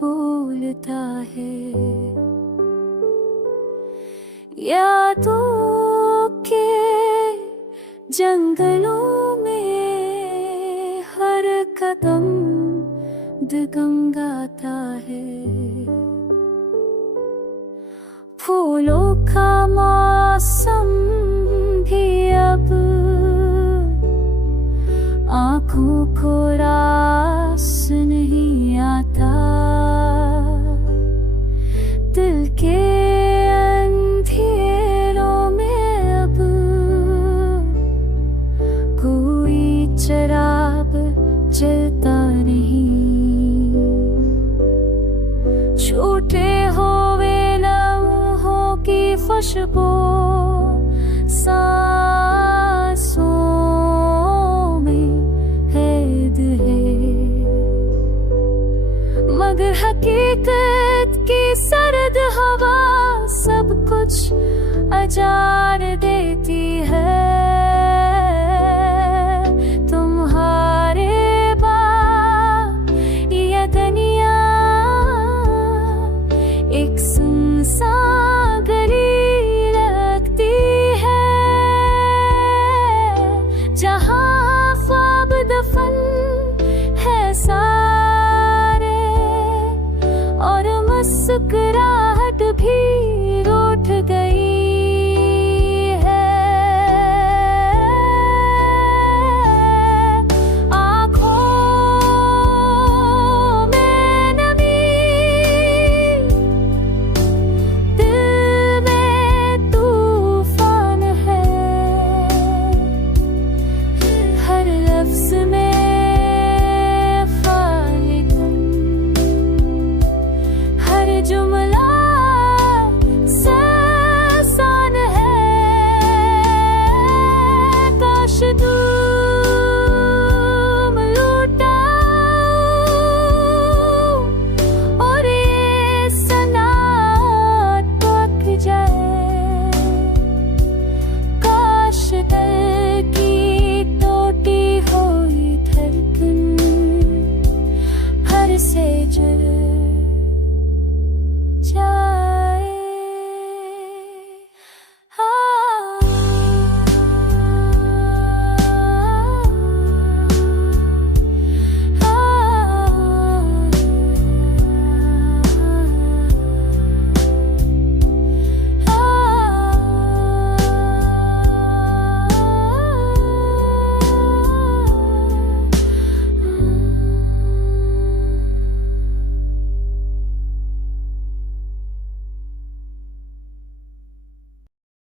बोलता है। यादों के जंगलों में हर कदम डगमगाता है। फूलों का मौसम भी अब आँखों को रास नहीं आता। दिल के अंधेरों में अब कोई चिराग जलता नहीं। छूटे हुए लम्हों की खुशबू सांसों मगर हकीकत की सर्द हवा सब कुछ अजार देती है। तुम्हारे बाद ये दुनिया एक सुनसान गली लगती है, जहाँ ख्वाब दफन है और मुस्कुराहट भी रूठ गई है। आँखों में नमी, दिल में तूफान है। हर लफ्ज़ में